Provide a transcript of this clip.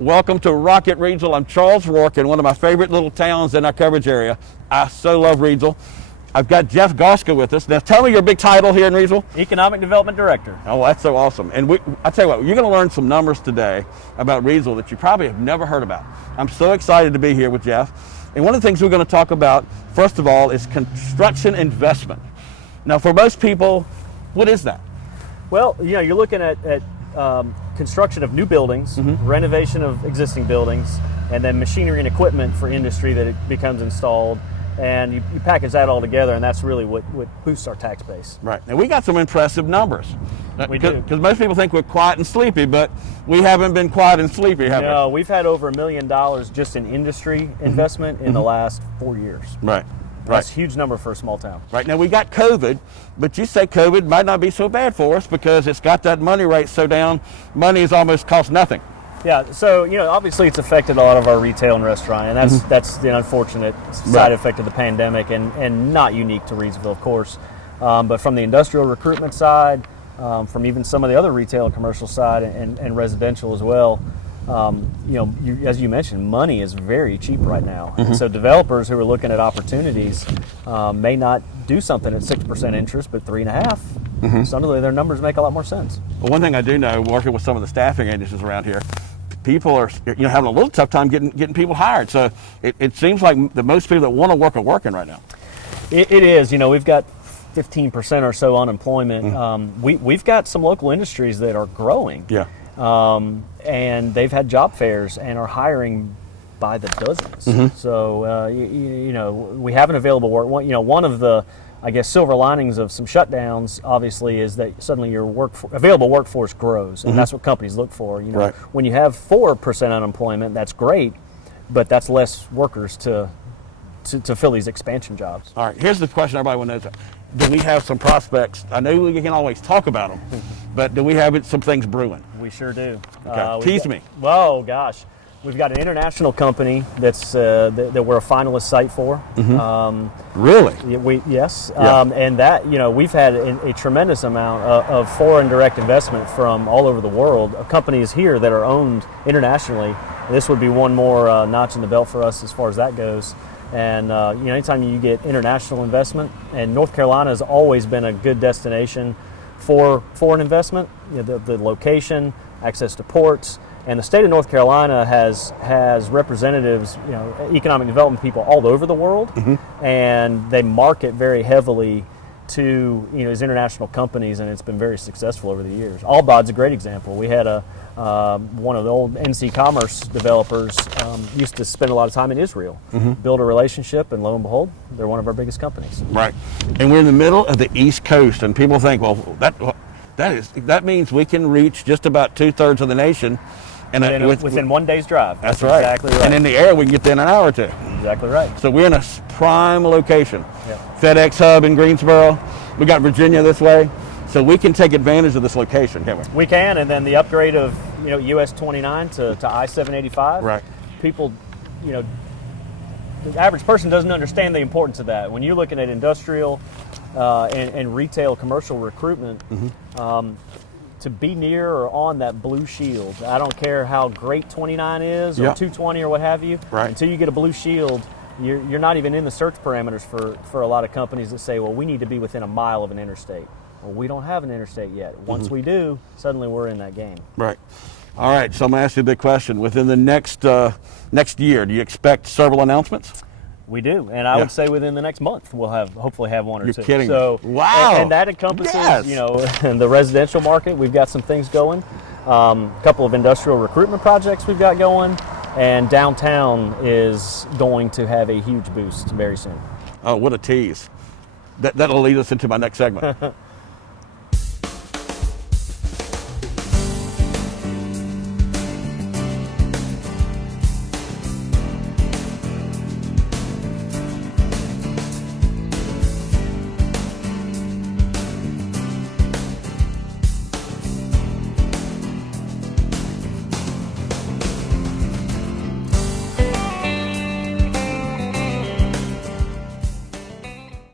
Welcome to Rocket Reidsville. I'm Charles Rourke in one of my favorite little towns in our coverage area. I so love Reidsville. I've got Jeff Garstka with us. Now tell me your big title here in Reidsville. Economic Development Director. Oh, that's so awesome. And I tell you what, you're going to learn some numbers today about Reidsville that you probably have never heard about. I'm so excited to be here with Jeff. And one of the things we're going to talk about, first of all, is construction investment. Now for most people, what is that? Well, you know, you're looking at construction of new buildings, renovation of existing buildings, and then machinery and equipment for industry that it becomes installed. And you package that all together, and that's really what boosts our tax base. Right. And we got some impressive numbers. We do. Because most people think we're quiet and sleepy, but we haven't been quiet and sleepy, have we? No, we've had over $1 million just in industry investment in the last 4 years. Right. That's a huge number for a small town. Right. Now, we got COVID, but you say COVID might not be so bad for us because it's got that money rate so down, money has almost cost nothing. Yeah, so, you know, obviously it's affected a lot of our retail and restaurant, and that's the unfortunate side effect of the pandemic, and not unique to Reidsville, of course. But from the industrial recruitment side, from even some of the other retail and commercial side, and residential as well, you know, as you mentioned, money is very cheap right now. And so developers who are looking at opportunities may not do something at 6% interest, but 3.5%. Suddenly their numbers make a lot more sense. Well, one thing I do know, working with some of the staffing agencies around here, people are having a little tough time getting people hired. So it seems like the most people that want to work are working right now. It is. You know, we've got 15% or so unemployment. We've got some local industries that are growing. Yeah. And they've had job fairs and are hiring by the dozens. So, you know, we have an available work. One of the, I guess, silver linings of some shutdowns, obviously, is that suddenly your available workforce grows, and that's what companies look for. You know, right. When you have 4% unemployment, that's great, but that's less workers to fill these expansion jobs. All right, here's the question everybody wants to know. Do we have some prospects? I know we can always talk about them, but do we have some things brewing? We sure do. Okay, tease me. Whoa, gosh. We've got an international company that we're a finalist site for. Really? Yes. Yeah. And that, you know, we've had a tremendous amount of foreign direct investment from all over the world, of companies here that are owned internationally. And this would be one more notch in the belt for us as far as that goes. And, you know, anytime you get international investment, and North Carolina has always been a good destination for foreign investment, you know, the location, access to ports. And the state of North Carolina has representatives, you know, economic development people all over the world, and they market very heavily to, you know, these international companies, and it's been very successful over the years. Albod's a great example. We had one of the old NC Commerce developers used to spend a lot of time in Israel, build a relationship, and lo and behold, they're one of our biggest companies. Right, and we're in the middle of the East Coast, and people think, well, that means we can reach just about 2/3 of the nation. And within 1 day's drive. That's right. Exactly right. And in the air, we can get there in an hour or two. Exactly right. So we're in a prime location. Yep. FedEx hub in Greensboro. We got Virginia this way. So we can take advantage of this location, can't we? We can, and then the upgrade of, you know, US 29 to I-785. Right. People, you know, the average person doesn't understand the importance of that. When you're looking at industrial and retail commercial recruitment, to be near or on that blue shield, I don't care how great 29 is or 220 or what have you, until you get a blue shield, you're not even in the search parameters for a lot of companies that say, well, we need to be within a mile of an interstate. Well, we don't have an interstate yet. Once we do, suddenly we're in that game. Right. All right, so I'm going to ask you a big question. Within the next year, do you expect several announcements? We do, and I would say within the next month we'll hopefully have one or two. You're kidding me. Wow. And that encompasses, you know, the residential market. We've got some things going. A couple of industrial recruitment projects we've got going, and downtown is going to have a huge boost very soon. Oh, what a tease. That'll lead us into my next segment.